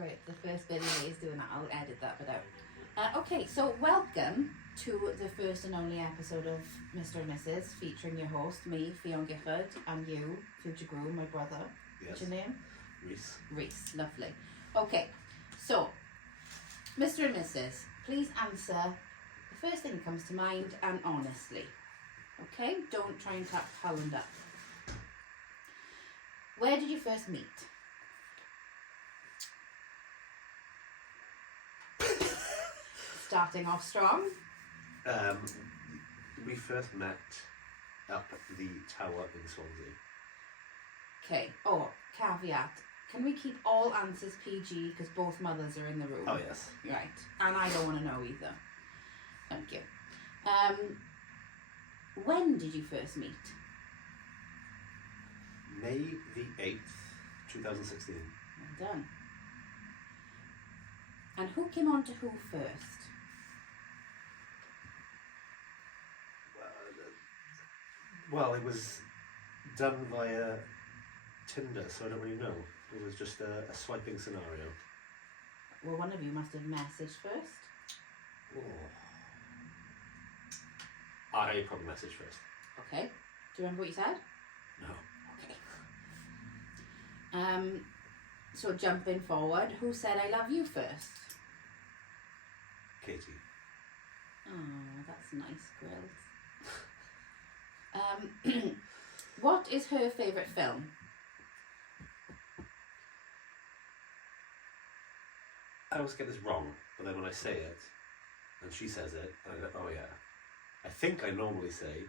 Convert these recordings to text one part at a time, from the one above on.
Great. The first bit is doing that. I'll edit that bit out. Okay, so welcome to the first and only episode of Mr. and Mrs. featuring your host, me, Fionn Gifford, and you, future groom, my brother. Yes. What's your name? Reese. Reese, lovely. Okay, so, Mr. and Mrs., please answer the first thing that comes to mind and honestly. Okay, don't try and tap calendar. Where did you first meet? Starting off strong. We first met up at the tower in Swansea. Okay, oh, caveat. Can we keep all answers PG because both mothers are in the room? Oh yes. Right, and I don't want to know either. Thank you. When did you first meet? May the 8th, 2016. Well done. And who came on to who first? Well, it was done via Tinder, so I don't really know. It was just a swiping scenario. Well, one of you must have messaged first. Oh. I probably messaged first. Okay. Do you remember what you said? No. Okay. So jumping forward, who said I love you first? Katie. Oh, that's nice, Grills. What is her favourite film? I always get this wrong, but then when I say it, and she says it, I go, oh yeah. I think I normally say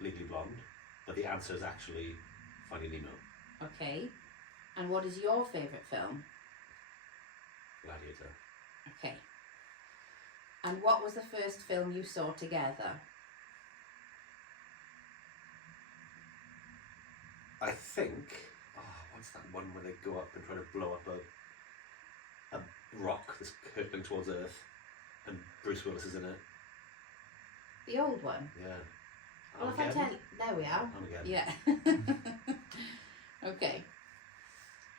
Legally Blonde, but the answer is actually Finding Nemo. Okay. And what is your favourite film? Gladiator. Okay. And what was the first film you saw together? I think, what's that one where they go up and try to blow up a rock that's hurtling towards Earth, and Bruce Willis is in it? The old one? Yeah. Well, if I tell you... There we are. Armageddon. Yeah. Okay.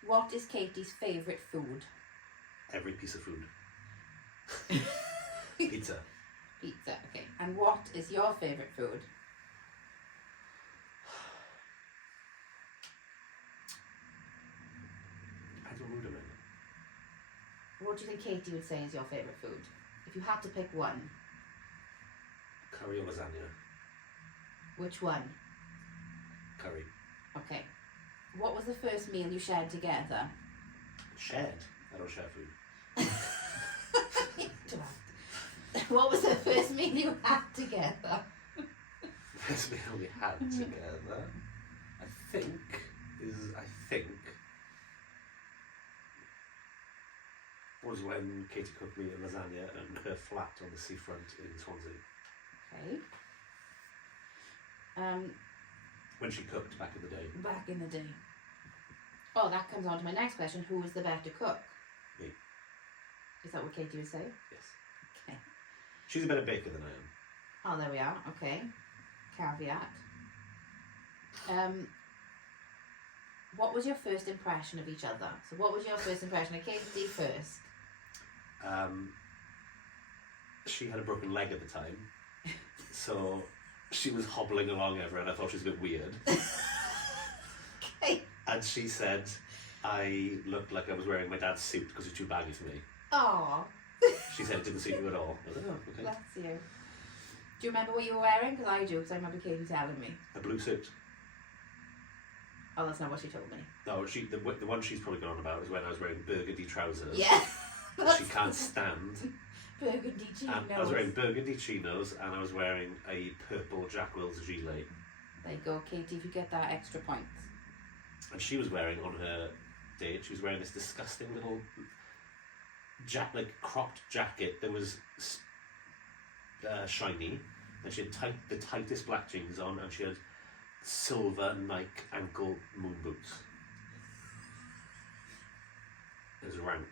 What is Katie's favourite food? Every piece of food. Pizza. Pizza, okay. And what is your favourite food? Depends what mood I'm in. What do you think Katie would say is your favourite food? If you had to pick one, Curry or lasagna? which one? Curry. Okay. What was the first meal you shared together? Shared. I don't share food. What was the first meal you had together? First meal we had together, I think, was when Katie cooked me a lasagna and her flat on the seafront in Swansea. Okay. When she cooked back in the day. Back in the day. Oh, that comes on to my next question. Who was the better cook? Me. Is that what Katie would say? Yes. Okay. She's a better baker than I am. Oh, there we are. Okay. Caveat. What was your first impression of each other? So what was your first impression of Katie first? She had a broken leg at the time, so she was hobbling along ever, and I thought she was a bit weird. Okay. And she said I looked like I was wearing my dad's suit because it was too baggy for me. Aw. She said it didn't suit you at all. I was like, oh, okay. Bless you. Do you remember what you were wearing? Because I do, because I remember Katie telling me. A blue suit. Oh, that's not what she told me. No, the one she's probably gone on about is when I was wearing burgundy trousers. Yeah. That she can't stand. Burgundy chinos. And I was wearing burgundy chinos and I was wearing a purple Jack Wills gilet. There you go, Katie, if you get that extra points. And she was wearing, on her date, she was wearing this disgusting little cropped jacket that was shiny, and she had the tightest black jeans on, and she had silver Nike ankle moon boots. It was rank.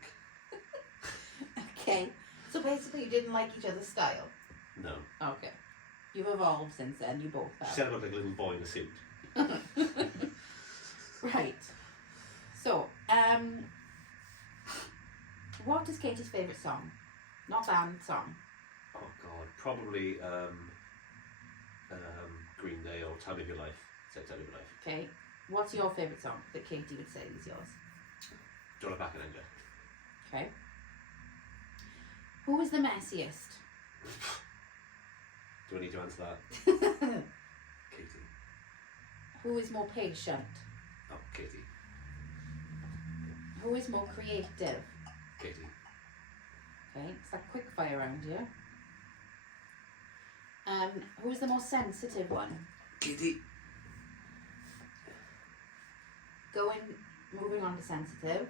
Okay, so basically you didn't like each other's style? No. Okay. You've evolved since then, you both She have. said I looked like a little boy in a suit. Right. So, What is Katie's favourite song? Not band, song. Oh God, probably Green Day or Time of Your Life. Say Time of Your Life. Okay. What's your favourite song that Katie would say is yours? Donna Back in Anger. Okay. Who is the messiest? Do I need to answer that? Katie. Who is more patient? Oh, Katie. Who is more creative? Katie. Okay, it's that quick fire round here. Who is the most sensitive one? Katie. Moving on to sensitive.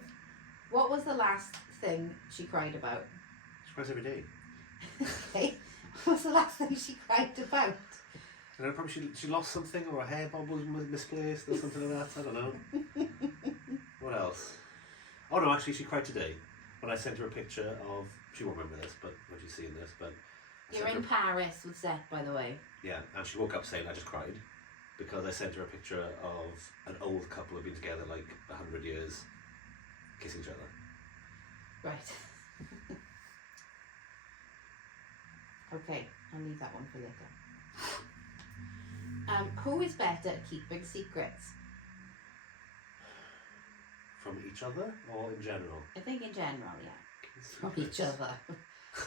What was the last thing she cried about? She cries every day. Okay. What was the last thing she cried about? I don't know, probably she lost something, or a hair bob was misplaced or something like that. I don't know. What else? Oh no, actually she cried today when I sent her a picture of. She won't remember this, but when she's seeing this, but I You're sent in her- Paris with Zet, by the way. Yeah, and she woke up saying I just cried because I sent her a picture of an old couple who've been together like 100 years, kissing each other. Right. Okay, I'll leave that one for later. Who is better at keeping secrets? From each other or in general? I think in general, yeah. From each other.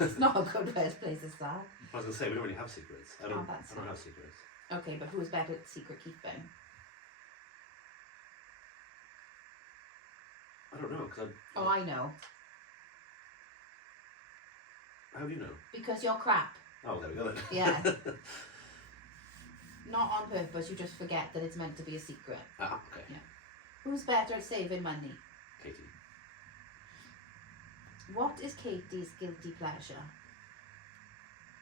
It's not a good first place to start. I was going to say, we don't really have secrets. I don't that's fine. have secrets. Okay, but who is better at secret keeping? I don't know, because Oh, I know. How do you know? Because you're crap. Oh, there we go then. Yeah. Not on purpose, you just forget that it's meant to be a secret. Ah, okay. Yeah. Who's better at saving money? Katie. What is Katie's guilty pleasure?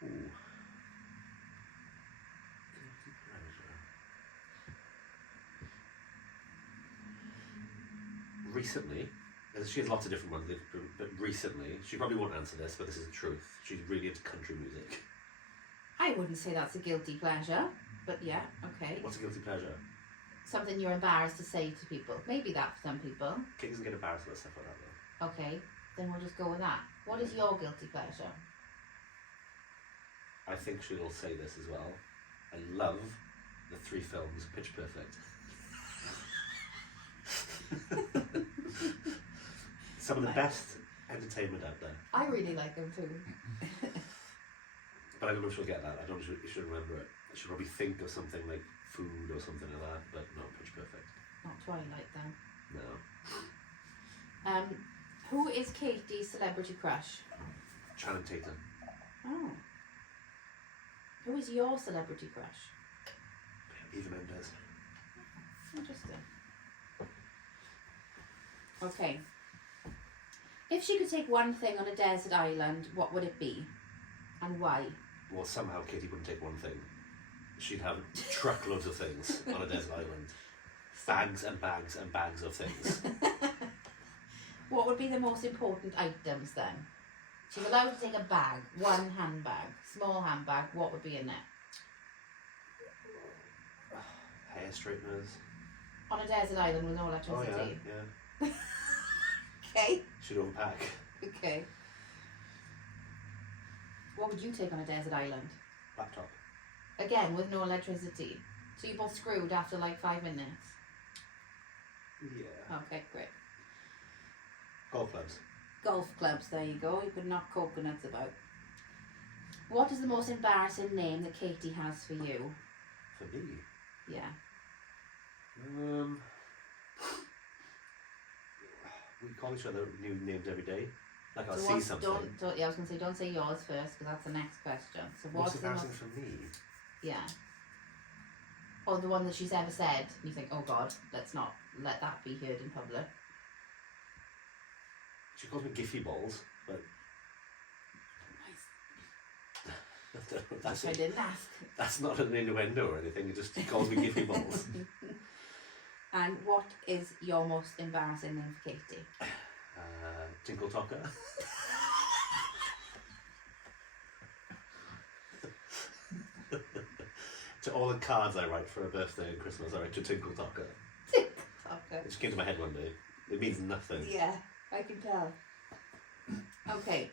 Ooh. Guilty pleasure. Recently, she has lots of different ones, but recently, she probably won't answer this, but this is the truth. She's really into country music. I wouldn't say that's a guilty pleasure, but yeah, okay. What's a guilty pleasure? Something you're embarrassed to say to people. Maybe that for some people. Kate doesn't get embarrassed about stuff like that though. Okay, then we'll just go with that. What is your guilty pleasure? I think she'll say this as well. I love the 3 films Pitch Perfect. Some of the best entertainment out there. I really like them too. But I don't know if she'll get that. I don't know if she'll remember it. She'll probably think of something like food or something like that, but not Pitch Perfect. Not Twilight then. No. Who is Katie's celebrity crush? Channing Tatum. Oh. Who is your celebrity crush? Eva Mendes. Interesting. Okay. If she could take one thing on a desert island, what would it be? And why? Well, somehow Katie wouldn't take one thing. She'd have truckloads of things on a desert island. Bags and bags and bags of things. What would be the most important items then? She's allowed to take a bag, one handbag, small handbag, what would be in it? Hair straighteners. On a desert island with no Oh electricity. yeah. Okay. She'd overpack. Okay. What would you take on a desert island? Laptop. Again, with no electricity. So you're both screwed after like 5 minutes. Yeah. Okay, great. Golf clubs. Golf clubs, there you go. You could knock coconuts about. What is the most embarrassing name that Katie has for you? For me. Yeah. We call each other new names every day. Like I'll So see what's- something. yeah, I was going to say, don't say yours first, because that's the next question. So What's what's the most... embarrassing for me? Yeah. Or the one that she's ever said, and you think, oh God, let's not let that be heard in public. She calls me Giffy Balls, but that's, I didn't ask. that's not an innuendo or anything. It just calls me Giffy Balls. And what is your most embarrassing name for Katie? Tinkle Tocker. To all the cards I write for a birthday and Christmas, I write to Tinkle Tocker. Okay. It just came to my head one day. It means nothing. Yeah, I can tell. Okay.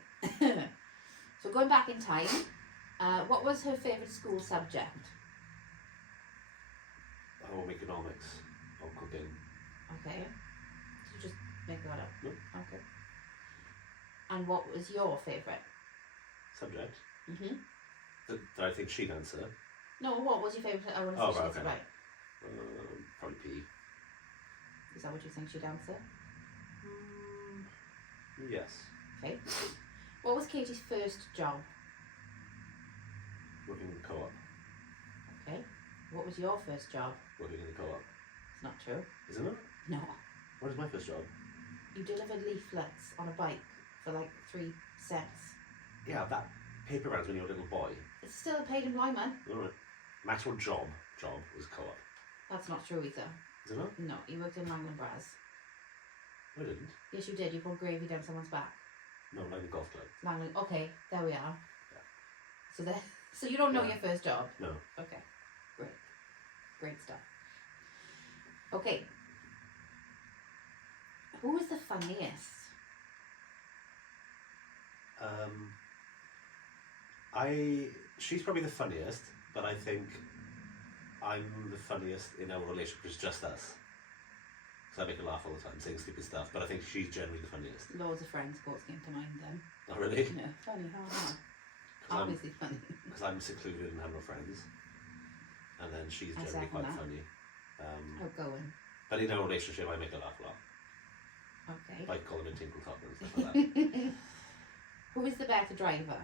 So going back in time, what was her favourite school subject? Home economics or cooking. Okay. So just make that up. No. Okay. And what was your favourite? Subject Mm-hmm. that I think she'd answer. No, what was your favourite? I want to Oh, say right, she's okay. right. Probably P. Is that what you think she'd answer? Yes. Okay. What was Katie's first job? Working in the co-op. Okay. What was your first job? Working in the co-op. It's not true. Isn't it? No. What is my first job? You delivered leaflets on a bike for like 3 cents. Yeah, that paper rounds when you were a little boy. It's still a paid employment. Alright. My actual job was co-op. That's not true either. Is it not? No, you worked in Langland Bras. I didn't. Yes, you did. You poured gravy down someone's back. No, like the golf club. Langland. Okay, there we are. Yeah. So there. So you don't know Yeah. your first job. No. Okay, great, great stuff. Okay. Who is the funniest? She's probably the funniest, but I think I'm the funniest in our relationship. It's just us. Because I make her laugh all the time, saying stupid stuff. But I think she's generally the funniest. Loads of Friends quotes came to mind then. Oh, really? No, funny, how? I'm- Obviously funny. Because I'm secluded and have no friends. And then she's I generally second quite that. funny. Outgoing. But in our relationship, I make her laugh a lot. Okay. Like calling her Tinkle Top and stuff like Who is the better driver?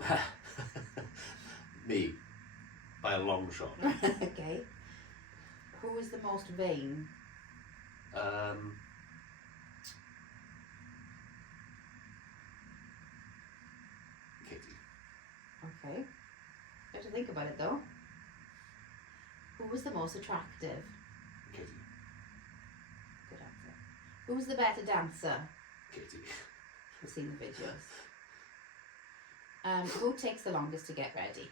that. Me. By a long shot. Okay. Who is the most vain? Katie. Okay. You have to think about it though. Who was the most attractive? Katie. Good answer. Who was the better dancer? Katie. I've seen the videos. Who takes the longest to get ready?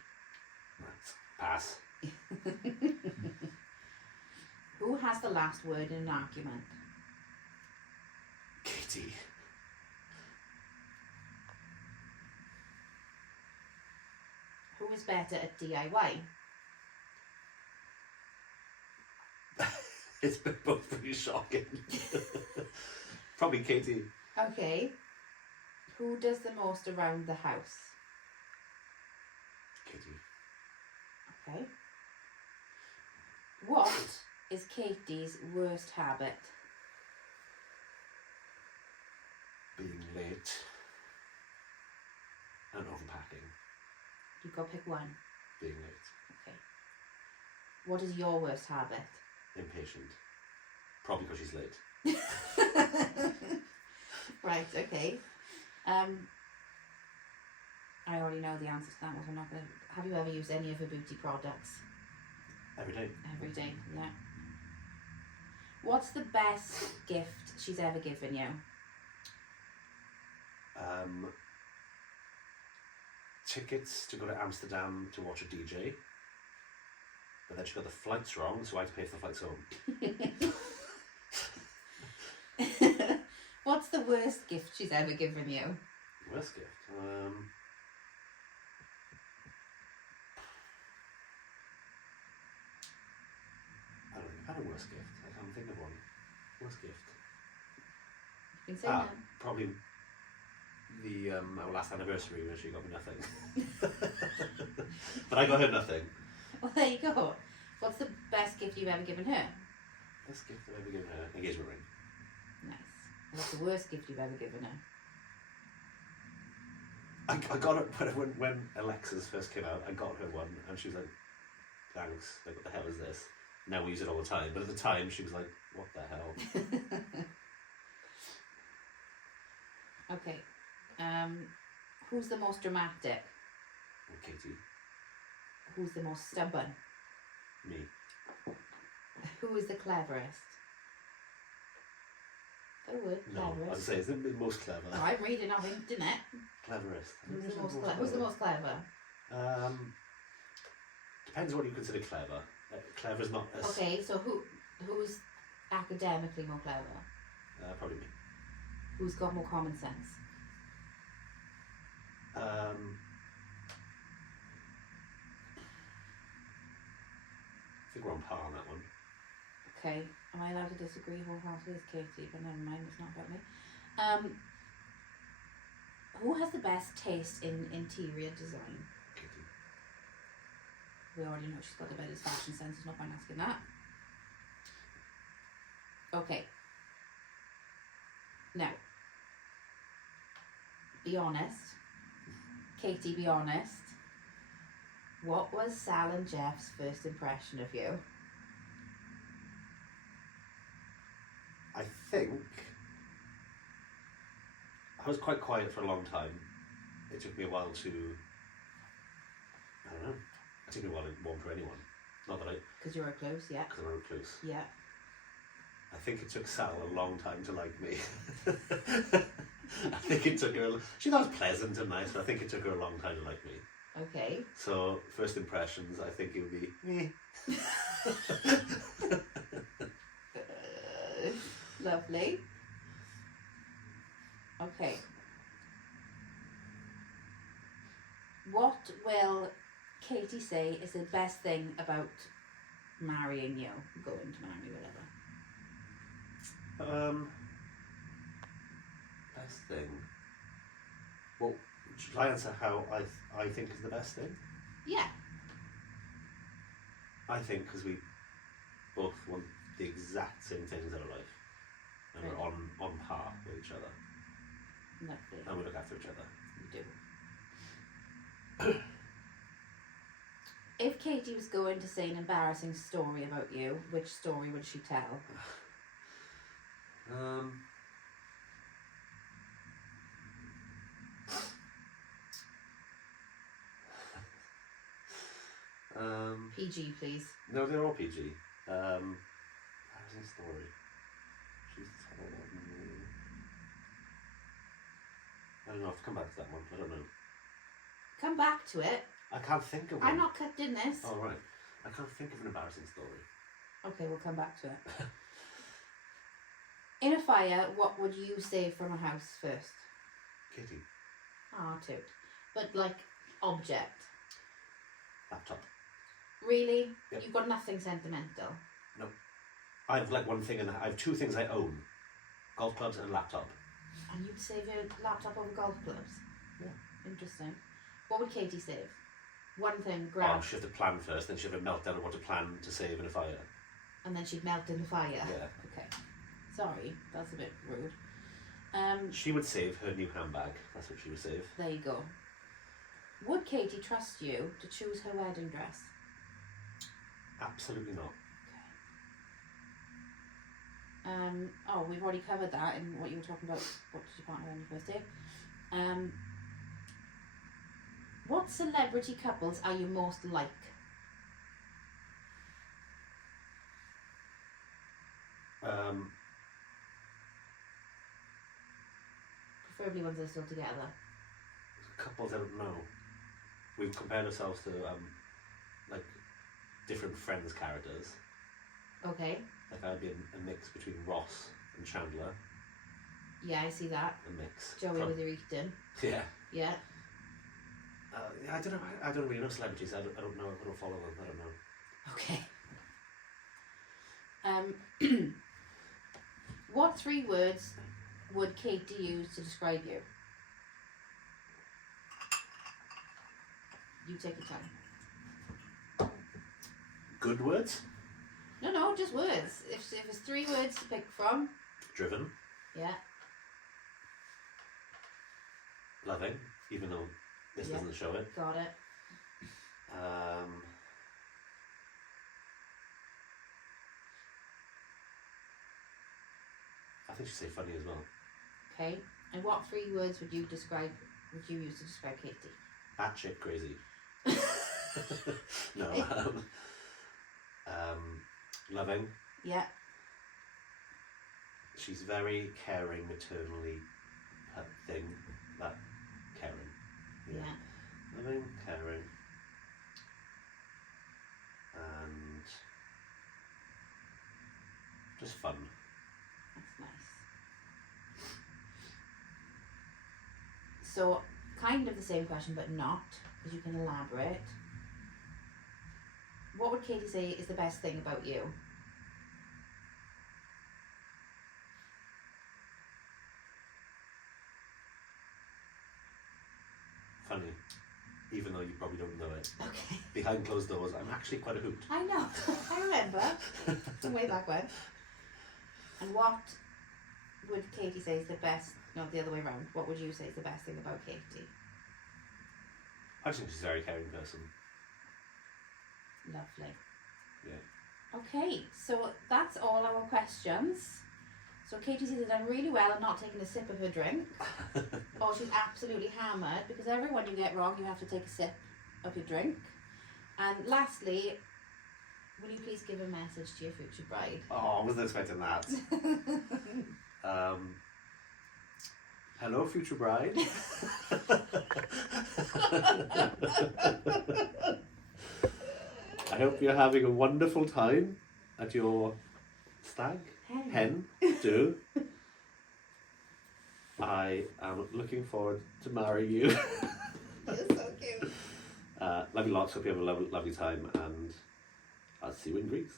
Pass. Who has the last word in an argument? Katie. Who is better at DIY? It's been both pretty shocking. Probably Katie. Okay. Who does the most around the house? Katie. Okay. What is Katie's worst habit? Being late. And overpacking. You've got to pick one. Being late. Okay. What is your worst habit? Impatient. Probably because she's late. Right, okay. I already know the answer to that one. I'm not going to. Have you ever used any of her beauty products? Every day. Every day, yeah. What's the best gift she's ever given you? Tickets to go to Amsterdam to watch a DJ. But then she got the flights wrong, so I had to pay for the flights home. What's the worst gift she's ever given you? Worst gift? I don't think I've had a worst gift. I can't think of one. Worst gift? You can say that. Probably the our last anniversary where she got me nothing. But I got her nothing. Well, there you go. What's the best gift you've ever given her? Best gift I've ever given her? Engagement ring. Nice. What's the worst gift you've ever given her? I got it when Alexa's first came out. I got her one, and she was like, "Thanks." Like, what the hell is this? Now we use it all the time. But at the time, she was like, "What the hell?" Okay. Who's the most dramatic? Katie. Who's the most stubborn? Me. Who is the cleverest? Got a word, No, I was cleverest. say, is it the most clever? Oh, I'm reading off internet. Cleverest. Who's the most clever? Who's the most clever? Depends what you consider clever. Clever is not as... Okay, so who's academically more clever? Probably me. Who's got more common sense? I think we're on par on that one. Okay, am I allowed to disagree wholeheartedly as Katie? But never mind, it's not about me. Who has the best taste in interior design? Katie. We already know she's got the better fashion sense, there's no point asking that. Okay. Now, be honest. Katie, be honest. What was Sal and Jeff's first impression of you? I think I was quite quiet for a long time. It took me a while to, I don't know, it took me a while to warm to anyone. Not that I, Because you were close, yeah. because I'm recluse. Yeah. I think it took Sal a long time to like me. I think it took her, she thought I was pleasant and nice, but I think it took her a long time to like me. Okay. So, first impressions, I think it would be me. Lovely. Okay. What will Katie say is the best thing about marrying you? Going to marry, whatever. Best thing. Well, should I answer how I think is the best thing? Yeah. I think because we both want the exact same things out of life. And we're on par with each other. Lovely. And we look after each other. You do. If Katie was going to say an embarrassing story about you, which story would she tell? PG, please. No, they're all PG. Embarrassing story. She's told me. I don't know. I have to come back to that one. I don't know. Come back to it. I can't think of one. I'm not cut in this. Oh, right. I can't think of an embarrassing story. Okay, we'll come back to it. In a fire, what would you save from a house first? Kitty. Ah, too. But like, object. Laptop. Really? Yep. You've got nothing sentimental? No. I have like one thing, and I have two things I own: golf clubs and a laptop. And you'd save your laptop over golf clubs? Yeah. Interesting. What would Katie save? One thing, Oh, grab, she have to plan first, then she have a meltdown on what to plan to save in a fire. and then she'd melt in the fire? Yeah. Okay. Sorry, that's a bit rude. She would save her new handbag. That's what she would save. There you go. Would Katie trust you to choose her wedding dress? Absolutely not. Oh, we've already covered that in what you were talking about. What did your partner wear on your first date? What celebrity couples are you most like? Preferably ones that are still together. Couples I don't know. We've compared ourselves to like different Friends characters. Okay. Like I'd be a mix between Ross and Chandler. Yeah, I see that. A mix. Joey with Eaton. Yeah. Yeah. I don't know. I don't really know celebrities. I don't know. I don't follow them. I don't know. Okay. What 3 words would Katie use to describe you? You take your time. Good words. No, just words. If it's 3 words to pick from. Driven. Yeah. Loving, even though this doesn't show it. Got it. I think she'd say funny as well. Okay. And what 3 words would you use to describe Katie? Batshit crazy. No. Loving. Yeah. She's very caring, maternally thing. That caring. Yeah. Loving, caring, and just fun. That's nice. So, kind of the same question, but not, because you can elaborate. What would Katie say is the best thing about you? Funny, even though you probably don't know it. Okay. Behind closed doors, I'm actually quite a hoot. I know. I remember. From way back when. And what would Katie say is the best? No, the other way around. What would you say is the best thing about Katie? I just think she's a very caring person. Lovely. Yeah. Okay, so that's all our questions. So Katie's either done really well and not taken a sip of her drink, or she's absolutely hammered, because everyone you get wrong, you have to take a sip of your drink. And lastly, will you please give a message to your future bride? Oh, I wasn't expecting that. Hello, future bride. I hope you're having a wonderful time at your stag hen do. I am looking forward to marry you. You're so cute. Love you lots. Hope you have a lovely time, and I'll see you in Greece.